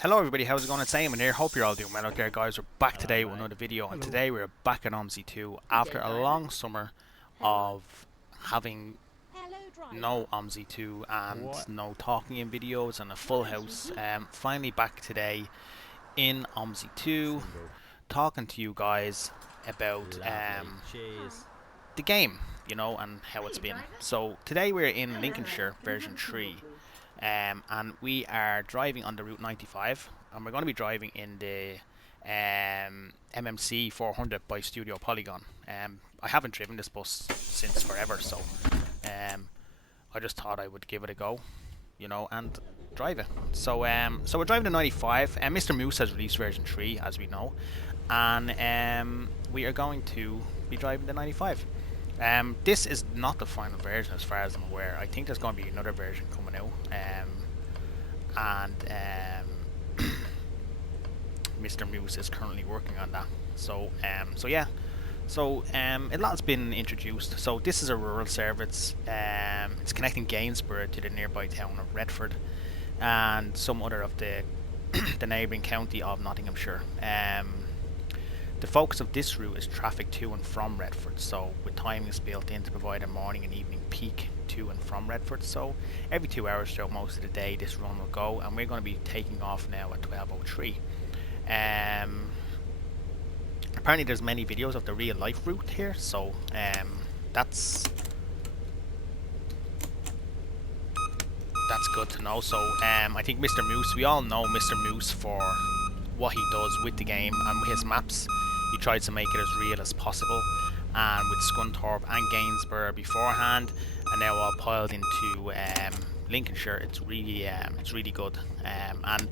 Hello everybody, how's it going? It's Eamon here. Hope you're all doing well out there, guys. We're back today with another video, and today we're back at Omsi 2 after a long summer of having no Omsi 2 and no talking in videos and a full house. Finally back today in Omsi 2, talking to you guys about the game, you know, and how it's been. So today we're in Lincolnshire version 3. And we are driving on the Route 95, and we're going to be driving in the MMC 400 by Studio Polygon. I haven't driven this bus since forever, so I just thought I would give it a go, you know, and drive it. So so we're driving the 95, and Mr. Moose has released version 3, as we know, and we are going to be driving the 95. This is not the final version as far as I'm aware. I think there's going to be another version coming out, and Mr. Moose is currently working on that. So yeah, so a lot's been introduced. So this is a rural service. It's connecting Gainsborough to the nearby town of Retford, and some other of the the neighbouring county of Nottinghamshire. The focus of this route is traffic to and from Retford, so with timings built in to provide a morning and evening peak to and from Retford. So every 2 hours throughout most of the day this run will go, and we're going to be taking off now at 12:03. Apparently there's many videos of the real life route here, so that's good to know. So I think Mr. Moose, we all know Mr. Moose for what he does with the game and with his maps. He tries to make it as real as possible, and with Scunthorpe and Gainsborough beforehand, and now all piled into Lincolnshire, it's really good. And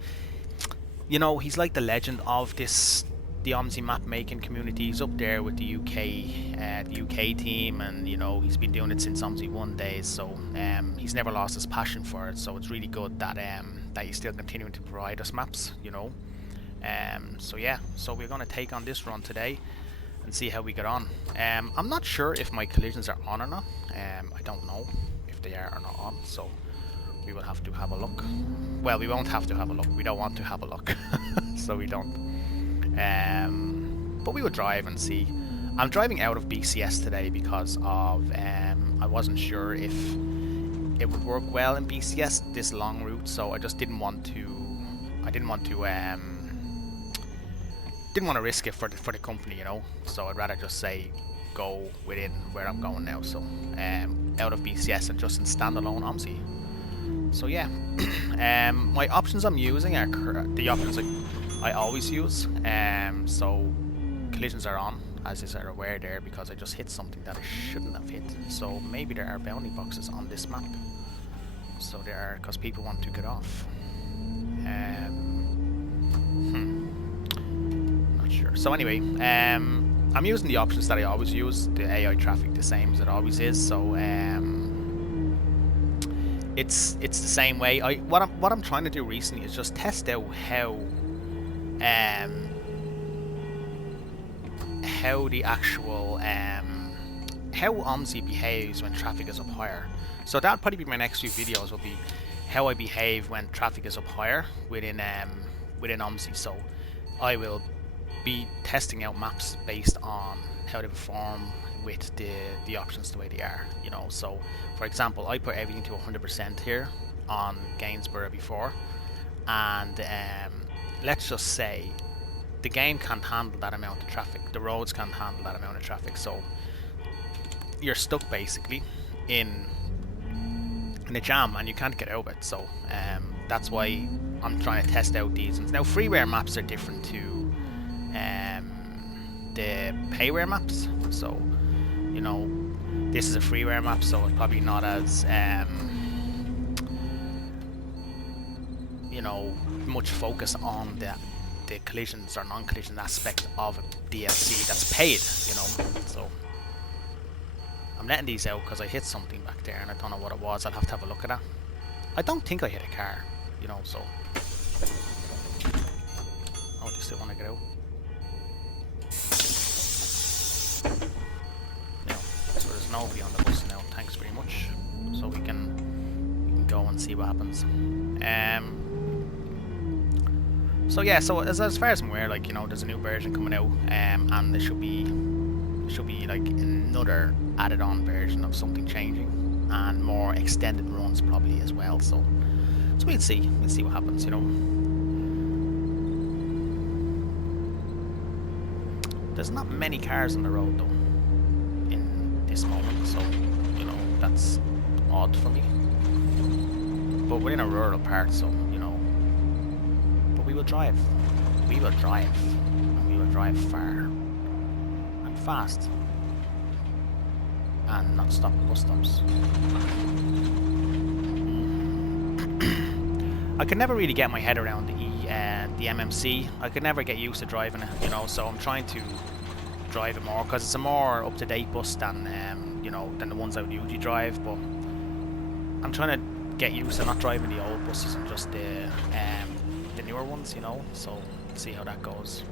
you know, he's like the legend of the Omsi map making community. He's up there with the UK team, and you know, he's been doing it since Omsi 1 days. So he's never lost his passion for it. So it's really good that that he's still continuing to provide us maps, you know. So yeah, so we're going to take on this run today and see how we get on. I'm not sure if my collisions are on or not. I don't know if they are or not on, so we will have to have a look. Well, we won't have to have a look. We don't want to have a look, so we don't. But we will drive and see. I'm driving out of BCS today because of I wasn't sure if it would work well in BCS, this long route, so I just didn't want to. Didn't want to risk it for the company, you know. So I'd rather just say go within where I'm going now. So out of BCS and just in standalone Omsi. So yeah, my options I'm using are the options I always use. So collisions are on, as you are aware there, because I just hit something that I shouldn't have hit. So maybe there are bounding boxes on this map. So there are, because people want to get off. Sure. So anyway, I'm using the options that I always use, the AI traffic the same as it always is. So it's the same way. What I'm trying to do recently is just test out how the actual how Omsi behaves when traffic is up higher. So that'll probably be my next few videos. Will be how I behave when traffic is up higher within Omsi. So I will be testing out maps based on how they perform with the options the way they are, you know. So for example, I put everything to 100% here on Gainsborough before, and let's just say the game can't handle that amount of traffic, the roads can't handle that amount of traffic, so you're stuck basically in a jam and you can't get out of it. So that's why I'm trying to test out these. And now freeware maps are different to the payware maps. So you know, this is a freeware map, so it's probably not as you know, much focus on the collisions or non-collision aspect of a DLC that's paid, you know. So I'm letting these out because I hit something back there and I don't know what it was. I'll have to have a look at that. I don't think I hit a car, you know, so. Oh, they still want to get out. No, so there's nobody on the bus now, thanks very much. So we can go and see what happens. So yeah, so as far as I'm aware, like, you know, there's a new version coming out, and there should be like another added on version of something changing, and more extended runs probably as well. So we'll see what happens, you know. There's not many cars on the road though in this moment, so you know that's odd for me. But we're in a rural part, so you know. But we will drive. We will drive. And we will drive far and fast. And not stop at bus stops. I could never really get my head around the MMC. I could never get used to driving it, you know. So I'm trying to drive it more because it's a more up-to-date bus than you know, than the ones I would usually drive. But I'm trying to get used to not driving the old buses and just the newer ones, you know. So see how that goes.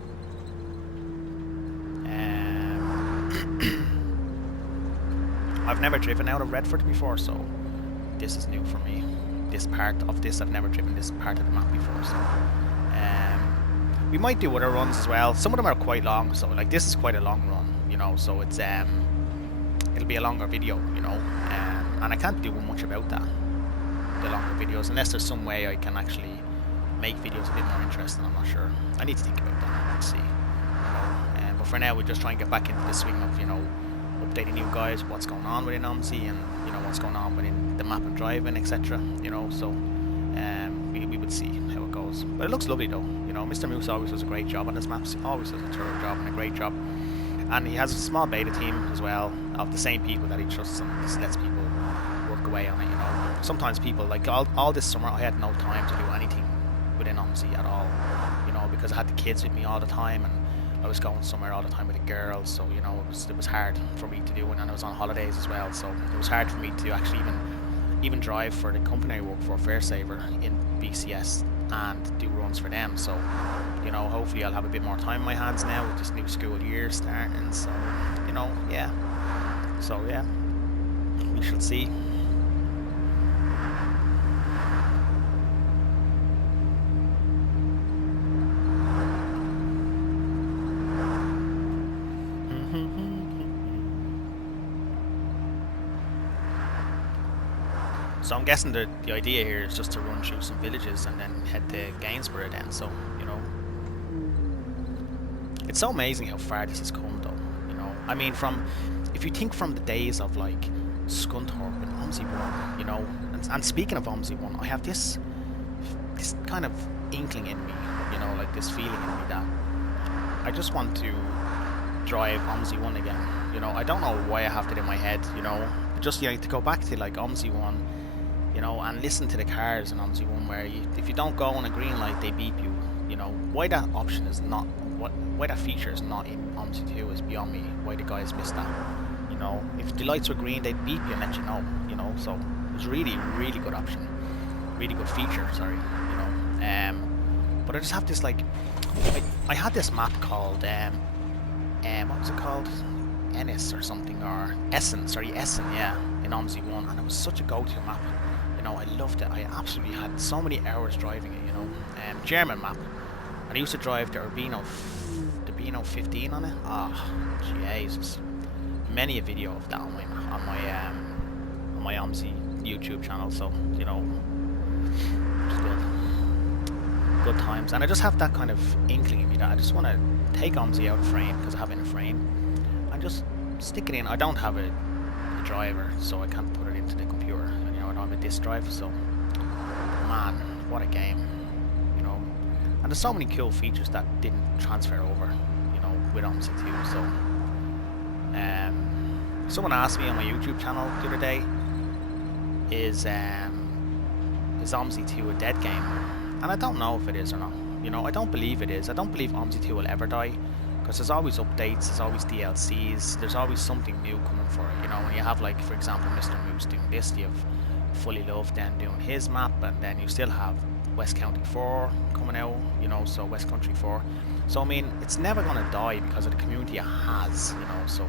I've never driven out of Retford before, so this is new for me. This part of this, I've never driven this part of the map before, so we might do other runs as well. Some of them are quite long, so like this is quite a long run, you know, so it's it'll be a longer video, you know, and I can't do much about that, the longer videos, unless there's some way I can actually make videos a bit more interesting. I'm not sure. I need to think about that. Let's see, you know. But for now, we just try and get back into the swing of, you know, updating you guys what's going on within Omsi, and you know what's going on within the map and driving, etc. You know, so we would see how it goes. But it looks lovely though. You know, Mr. Moose always does a great job on his maps. He always does a thorough job and a great job. And he has a small beta team as well of the same people that he trusts, and just lets people work away on it. You know, sometimes people like all this summer I had no time to do anything within Omsi at all. You know, because I had the kids with me all the time, and I was going somewhere all the time with the girls, so you know it was hard for me to do, and I was on holidays as well, so it was hard for me to actually even drive for the company I work for, Fairsaver, in BCS, and do runs for them. So you know, hopefully I'll have a bit more time in my hands now with this new school year starting. So you know, yeah. So yeah, we shall see. So I'm guessing the idea here is just to run through some villages and then head to Gainsborough then, so, you know. It's so amazing how far this has come though, you know. I mean, if you think from the days of like Scunthorpe and Omsi 1, you know, and speaking of Omsi 1, I have this kind of inkling in me, you know, like this feeling in me that I just want to drive Omsi 1 again, you know. I don't know why I have that in my head, you know. Just, you know, to go back to like Omsi 1, you know, and listen to the cars in Omsi 1 where if you don't go on a green light, they beep you, you know. Why that option is not, why that feature is not in Omsi 2 is beyond me. Why the guys missed that, you know. If the lights were green, they'd beep you and let you know, you know. So it was really, really good option, really good feature, sorry, you know. But I just have this like, I had this map called what was it called? Ennis or something, or Essen, yeah, in Omsi 1, and it was such a go-to map. You know, I loved it. I absolutely had so many hours driving it, you know. German map. And I used to drive the Urbino 15 on it. Ah, Jesus. Many a video of that on my Omsi YouTube channel, so, you know, just good times. And I just have that kind of inkling in me that I just want to take Omsi out of frame, because I have it in a frame, and just stick it in. I don't have a driver, so I can't put it into the computer, and you know, I don't have a disk drive, so man, what a game, you know. And there's so many cool features that didn't transfer over, you know, with Omsi 2. So someone asked me on my YouTube channel the other day, is Omsi 2 a dead game? And I don't know if it is or not, you know. I don't believe it is. I don't believe Omsi 2 will ever die, because there's always updates, there's always DLCs, there's always something new coming for it, you know. When you have, like, for example, Mr. Moose doing this, you have Fully Loved then doing his map, and then you still have West County 4 coming out, you know, so West Country 4. So, I mean, it's never going to die because of the community it has, you know, so,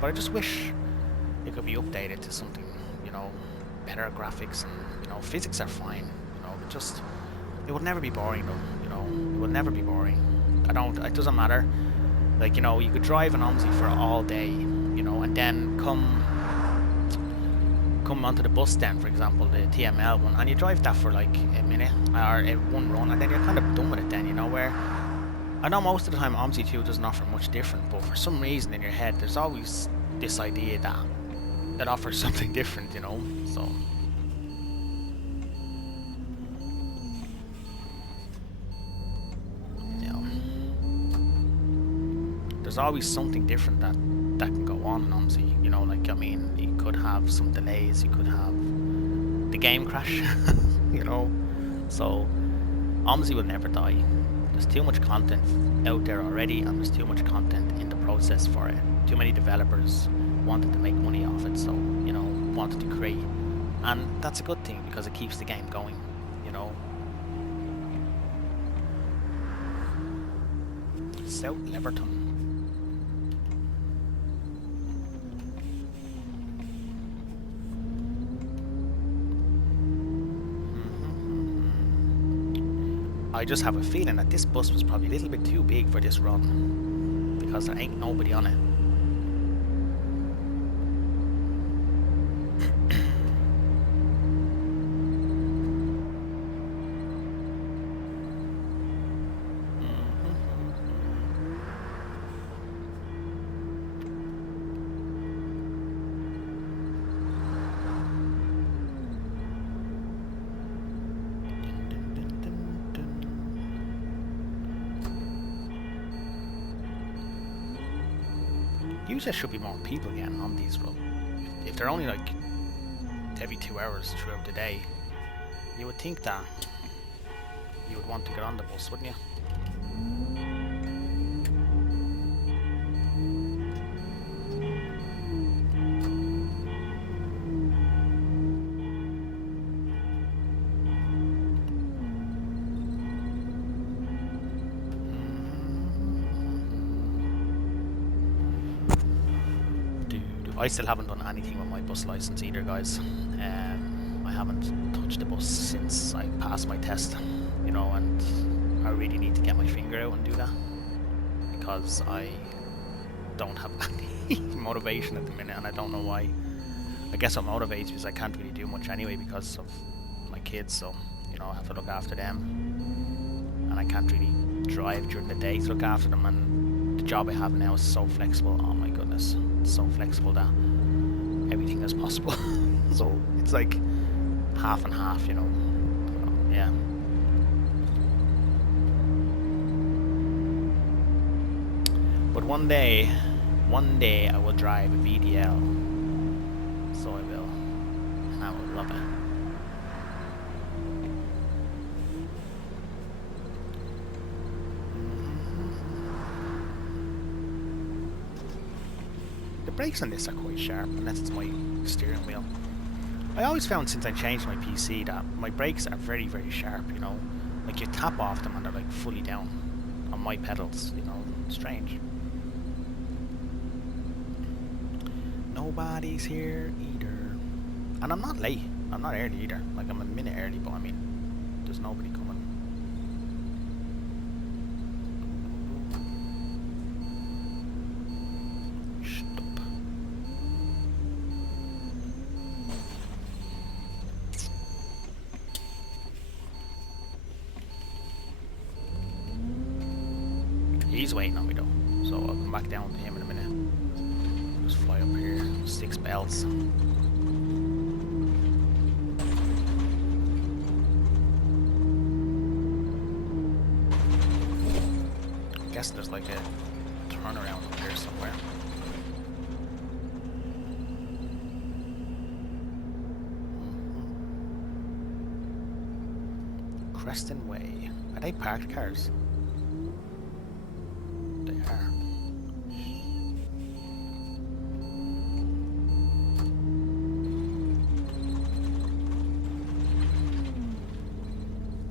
but I just wish it could be updated to something, you know, better graphics, and, you know, physics are fine, you know, but just It will never be boring though, you know. It will never be boring. It doesn't matter. Like, you know, you could drive an Omsi for all day, you know, and then come onto the bus then, for example, the TML one, and you drive that for like a minute or one run, and then you're kind of done with it then, you know, where I know most of the time Omsi 2 doesn't offer much different, but for some reason in your head there's always this idea that it offers something different, you know, so... There's always something different that can go on in Omsi, you know, like, I mean, you could have some delays, you could have the game crash, you know, so Omsi will never die. There's too much content out there already, and there's too much content in the process for it. Too many developers wanted to make money off it, so, you know, wanted to create, and that's a good thing because it keeps the game going, you know. South Leverton. I just have a feeling that this bus was probably a little bit too big for this run, because there ain't nobody on it. Usually there should be more people getting on these roads. If they're only like every 2 hours throughout the day, you would think that you would want to get on the bus, wouldn't you? I still haven't done anything with my bus license either, guys. I haven't touched the bus since I passed my test, you know, and I really need to get my finger out and do that, because I don't have any motivation at the minute, and I don't know why. I guess what motivates me is I can't really do much anyway because of my kids, so, you know, I have to look after them, and I can't really drive during the day to look after them, and the job I have now is so flexible. Oh my goodness, it's so flexible that everything is possible. So it's like half and half, you know. So, yeah. But one day I will drive a VDL. So I will, and I will love it. The brakes on this are quite sharp, unless it's my steering wheel. I always found since I changed my PC that my brakes are very, very sharp, you know. Like you tap off them and they're like fully down on my pedals, you know. Strange. Nobody's here either. And I'm not late. I'm not early either. Like I'm a minute early, but I mean, there's nobody coming. He's waiting on me though, so I'll come back down to him in a minute. Just fly up here, 6 bells. I guess there's like a turnaround up here somewhere. Creston Way. Are they parked cars? They are.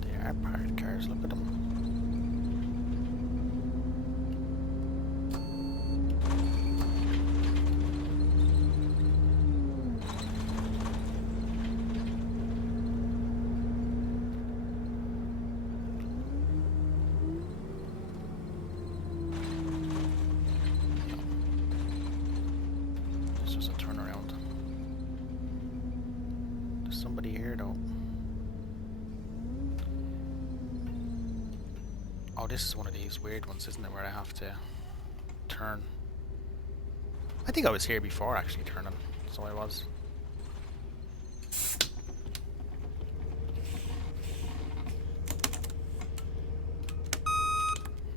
They are parked cars, look at them. Oh, this is one of these weird ones, isn't it, where I have to turn. I think I was here before actually turning, so I was.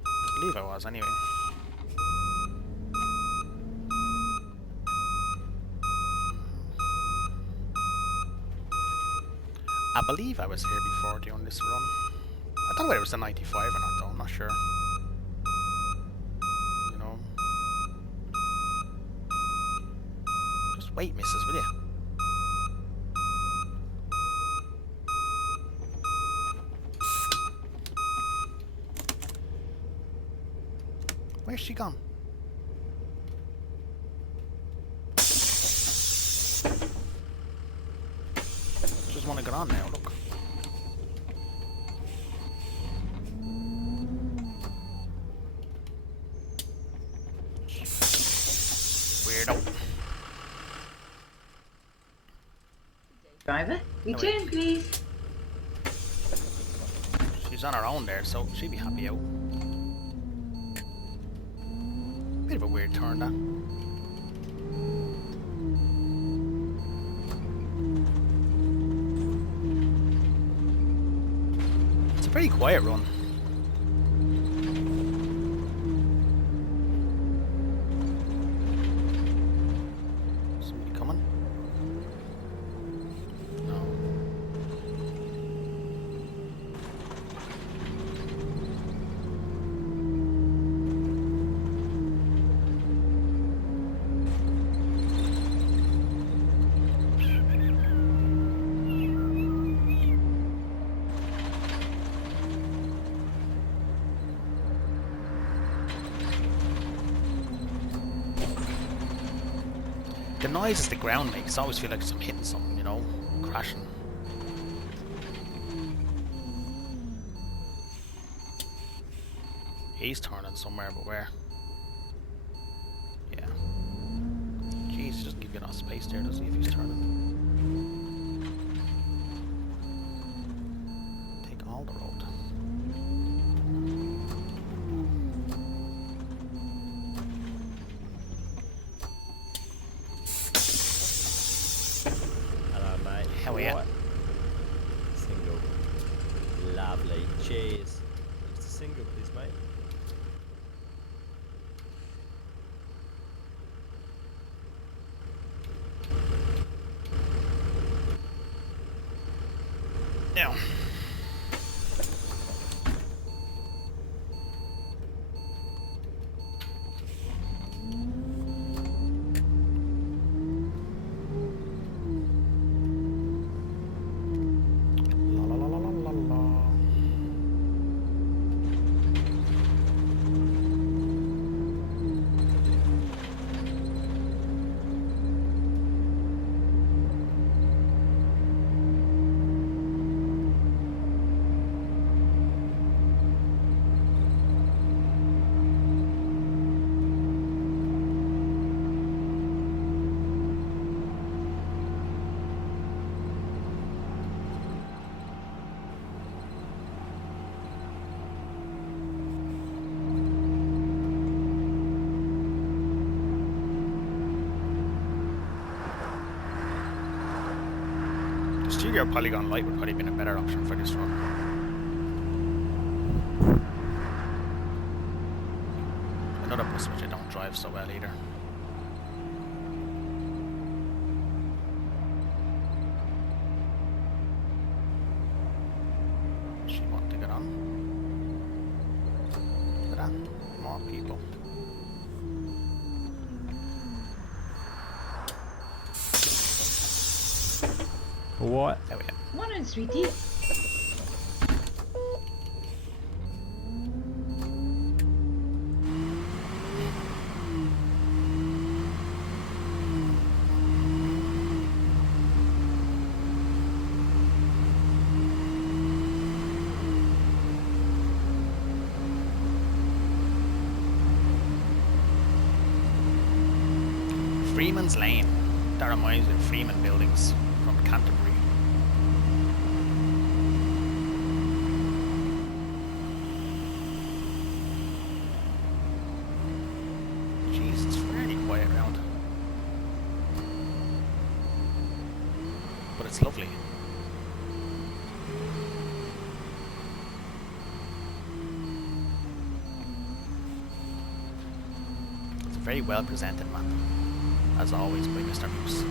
I believe I was anyway. I believe I was here before doing this run. I don't know whether it was the 95 or not though, I'm not sure. You know. Just wait, missus, will you? Where's she gone? Just want to get on now, look. Weirdo. Driver, return please. She's on her own there, so she'd be happy out. Bit of a weird turn, that. It's a pretty quiet run. Somebody coming? No. The noises the ground makes, I always feel like I'm hitting something, you know, crashing. He's turning somewhere, but where? Yeah. Jeez, he doesn't give you enough space there, does he, if he's turning? Take all the road. Hell yeah. Single. Lovely. Cheers. Just a single, please, mate. Now. Studio Polygon Light would probably have been a better option for this run. Another bus which I don't drive so well either. She want to get on. Look at that, more people. What? There we go. Morning, sweetie. Freeman's Lane. That reminds me of Freeman Buildings from Canterbury. It's lovely. It's a very well presented map, as always, by Mr. Moose.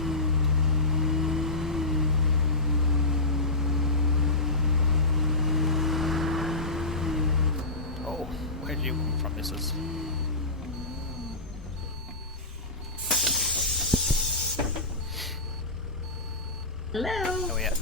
Oh, where'd you come from, Mrs.? Hello. Oh yeah.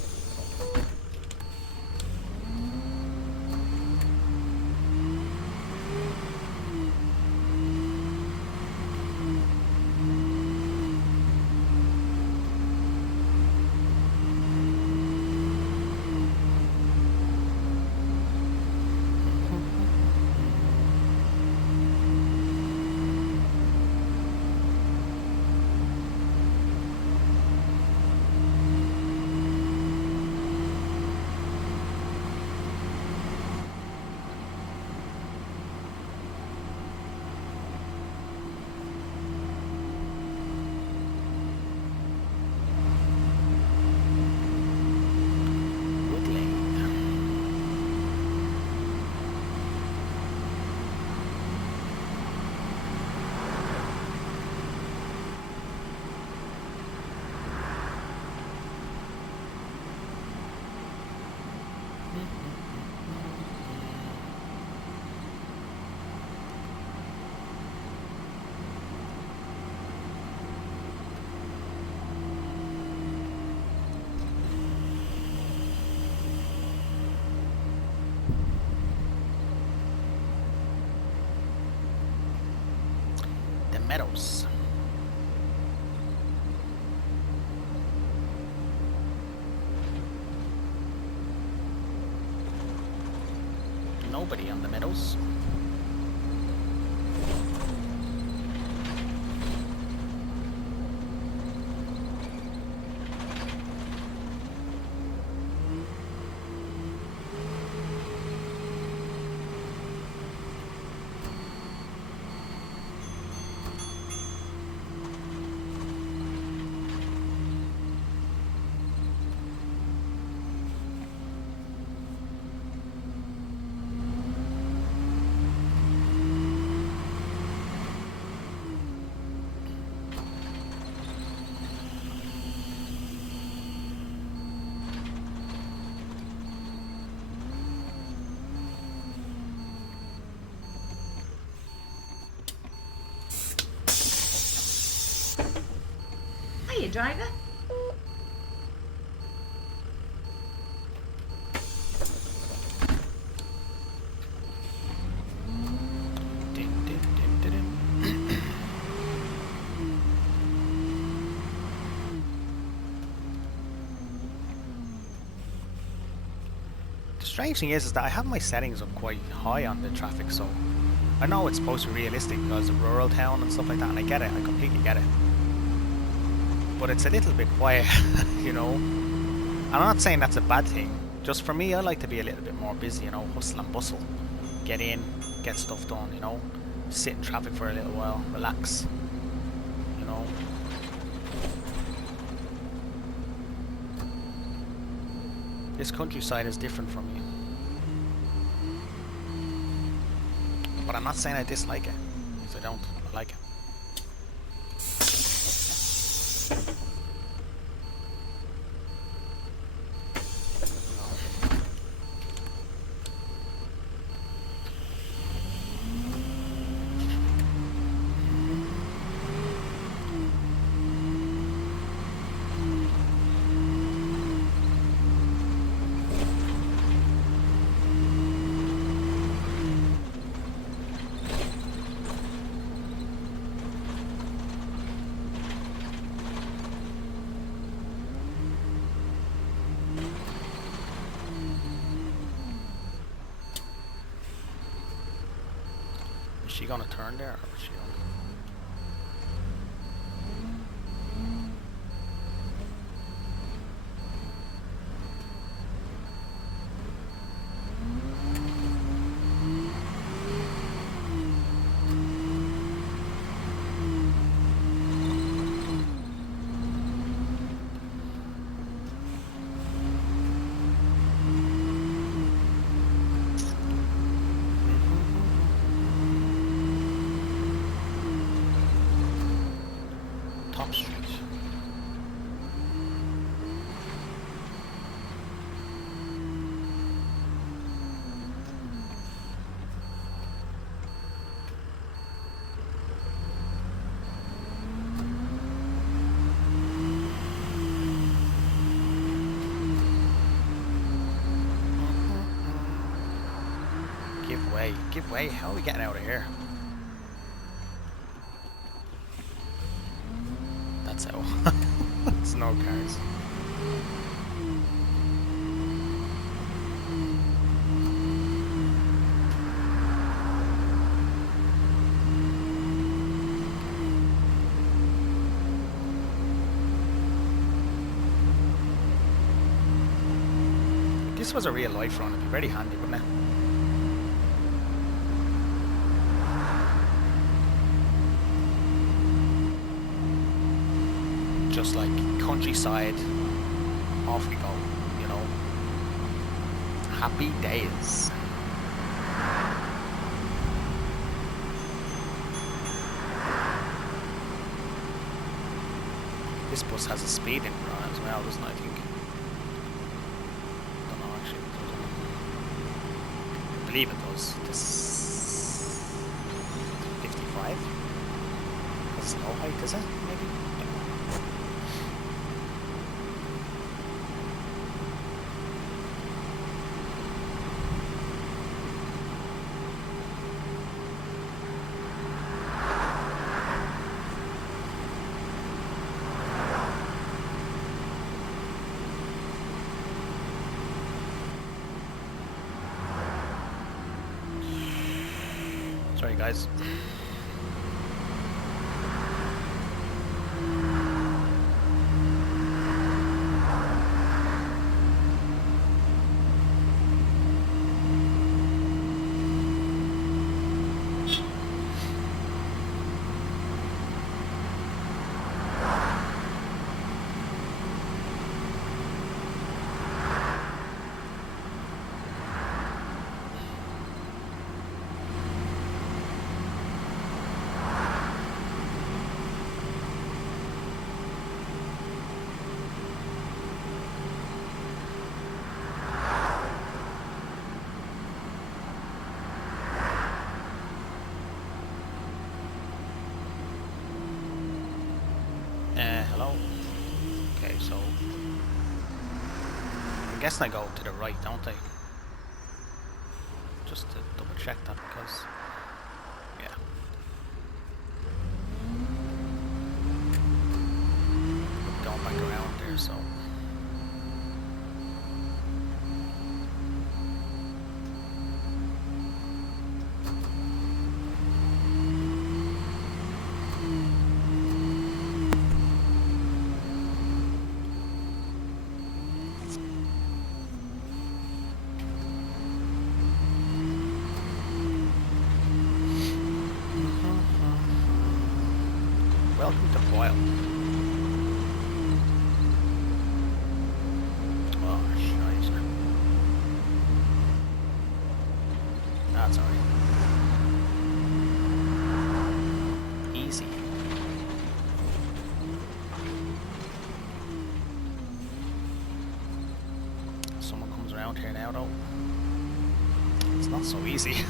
Meadows. Nobody on the meadows. Hiya, driver. Din, din, din, din, din. The strange thing is that I have my settings up quite high on the traffic, so I know it's supposed to be realistic because of rural town and stuff like that, and I get it, I completely get it. But it's a little bit quiet, you know. I'm not saying that's a bad thing. Just for me, I like to be a little bit more busy, you know, hustle and bustle. Get in, get stuff done, you know. Sit in traffic for a little while, relax, you know. This countryside is different from me. But I'm not saying I dislike it, because I don't. I like it. Is she gonna turn there, or is she gonna... Give way. Give way. How are we getting out of here? That's how. It's no cars. If this was a real life run, it'd be very handy, wouldn't it? Just like countryside, off we go, you know. Happy days. This bus has a speeding run as well, doesn't it, I think? Don't know actually. I believe it does. This 55? That's low height, is it? Maybe? Sorry guys. Hello? Okay, so I guess I go to the right, don't I? Just to double check that because yeah. Going back around there, so welcome to Boyle. Oh, shite. That's alright. Easy. Someone comes around here now, though. It's not so easy.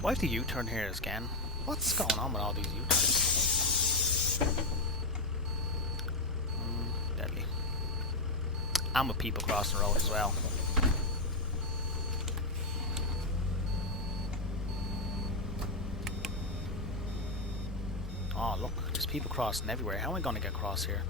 Why is the U-turn here again? What's going on with all these U-turns? Deadly. And with people crossing the road as well. Oh look, there's people crossing everywhere. How am I going to get across here?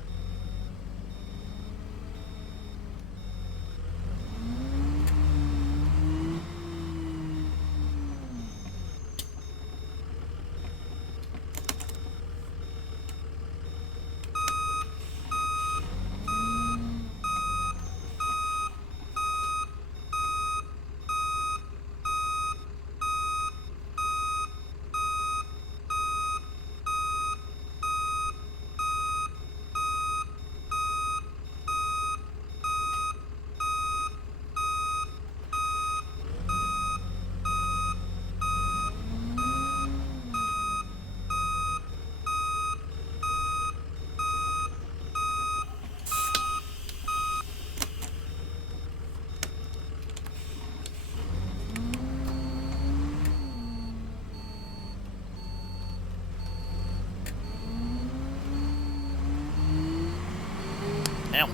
Now.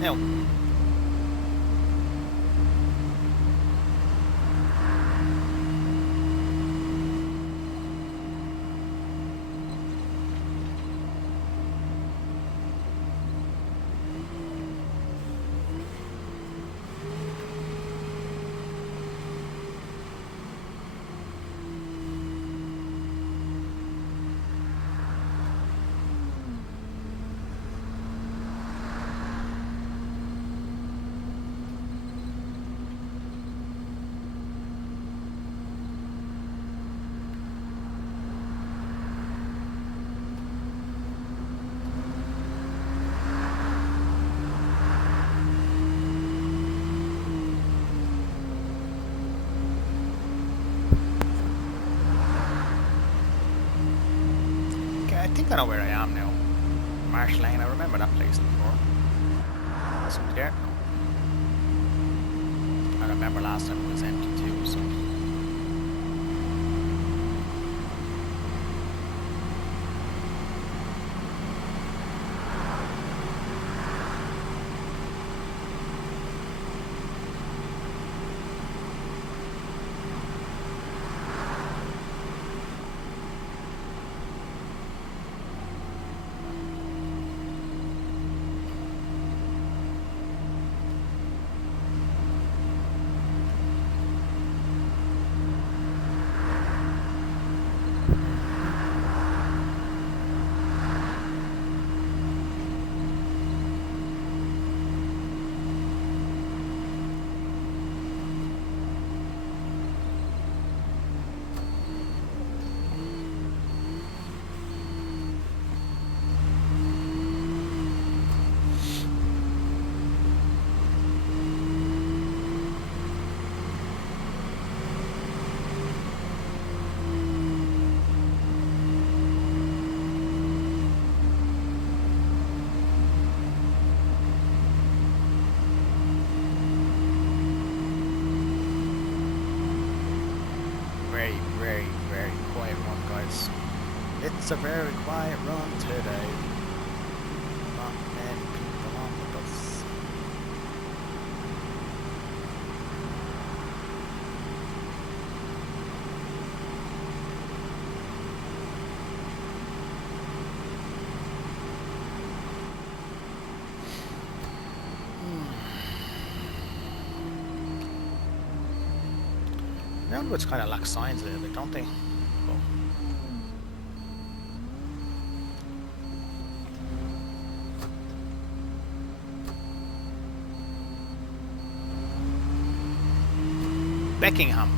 Now. I think I know where I am now. Marsh Lane, I remember that place before. Something there? No. I remember last time it was empty too, so. Very quiet run, guys. It's a very quiet run today. Not many people on the bus. Roundwoods kind of lack signs a little bit, don't they? Well, Beckingham.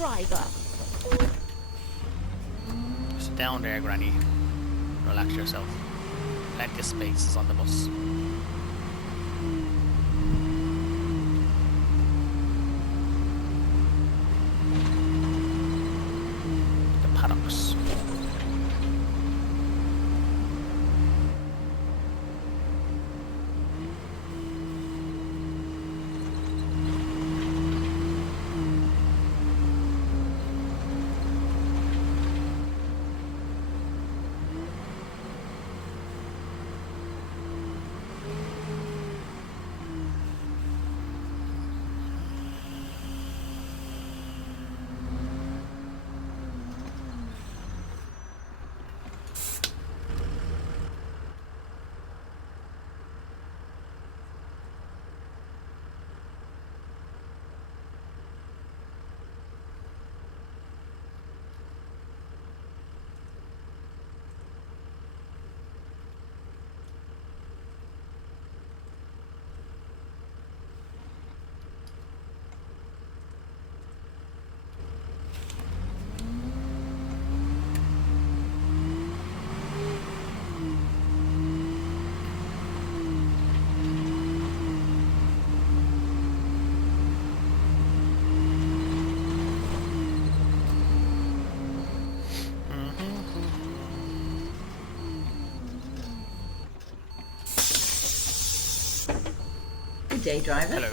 driver. Sit down there, Granny. Relax yourself. Plenty of spaces on the bus. The paddocks. Good day, driver. Hello.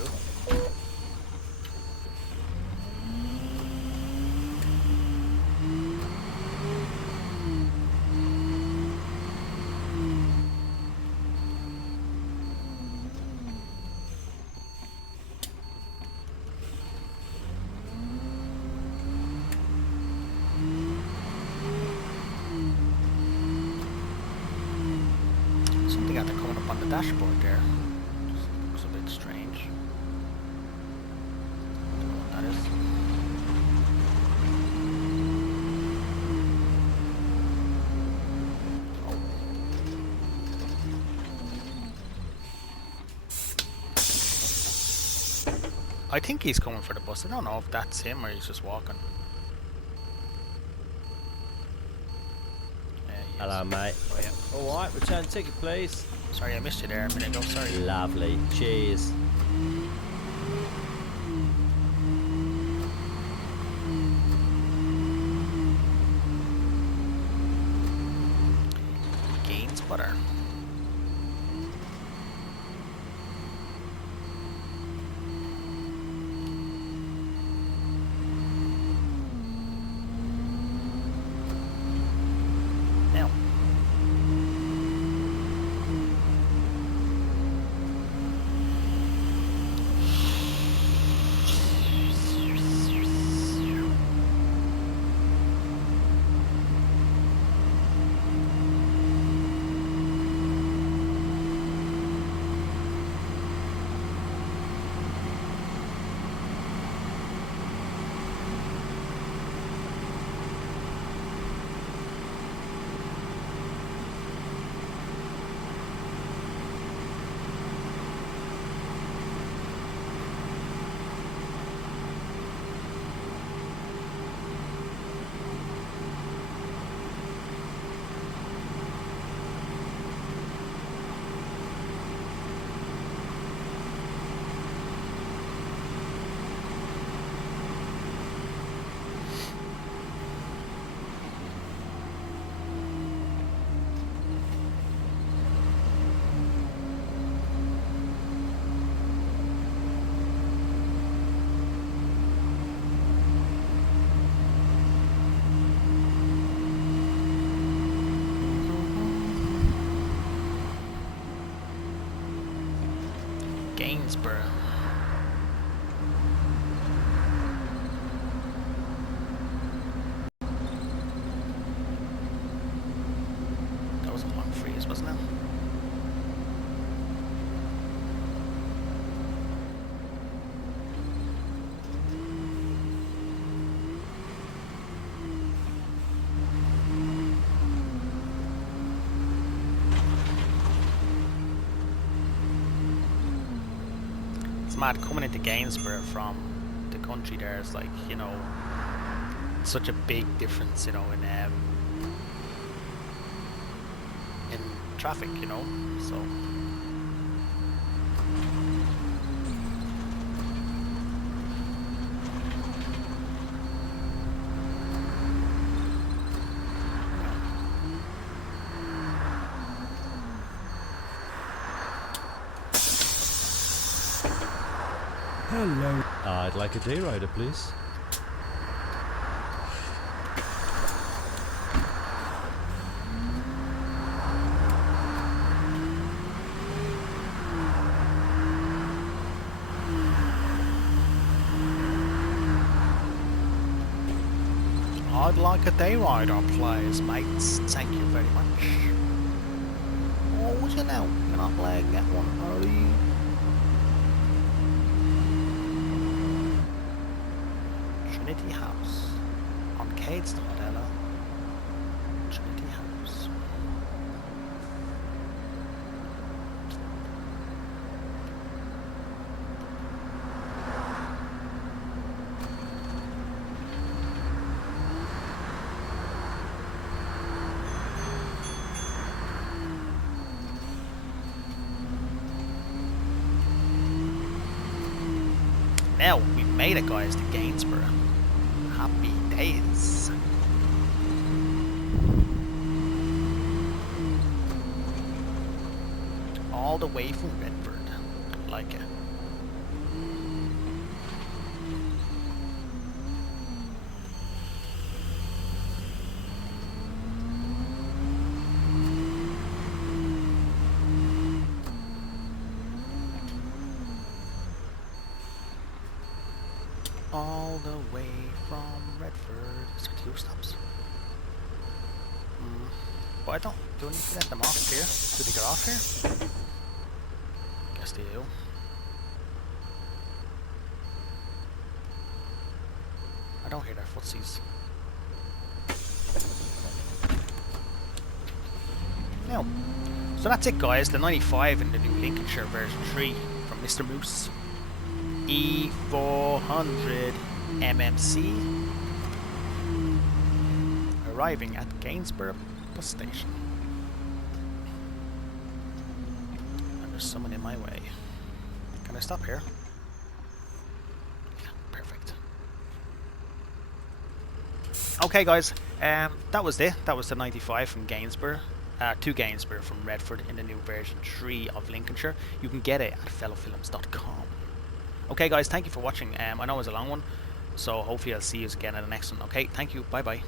Something got coming up on the dashboard there. Looks a bit strange. Don't know what that is. Oh. I think he's coming for the bus. I don't know if that's him or he's just walking. Yeah, he is. Hello, mate. Oh, yeah. Alright, return ticket, please. Sorry, I missed you there a minute ago. Sorry. Lovely. Cheers. Gainsborough. Now. Gainsborough. That was a long freeze, wasn't it? It's mad coming into Gainsborough from the country there is like, you know, it's such a big difference, you know, in traffic, you know. So Hello. I'd like a day rider, please. I'd like a day rider, please, mates. Thank you very much. Oh, you know, can I play that one, please? Trinity House. Arcade style, hello. Trinity House. Now, we made it, guys, to Gainsborough. Happy days. All the way from Retford. Like it. All the way from Retford. Is there 2 stops? But I don't. Do I need to let them off here? Do they get off here? Guess they do. I don't hear their footsies. No. So that's it, guys. The 95 in the new Lincolnshire version 3 from Mr. Moose. E400 MMC arriving at Gainsborough bus station. And there's someone in my way. Can I stop here? Yeah, perfect. Okay, guys, that was it. That was the 95 from Gainsborough. To Gainsborough from Retford in the new version 3 of Lincolnshire. You can get it at fellowfilms.com. Okay, guys, thank you for watching. I know it was a long one, so hopefully I'll see you again in the next one. Okay, thank you. Bye bye.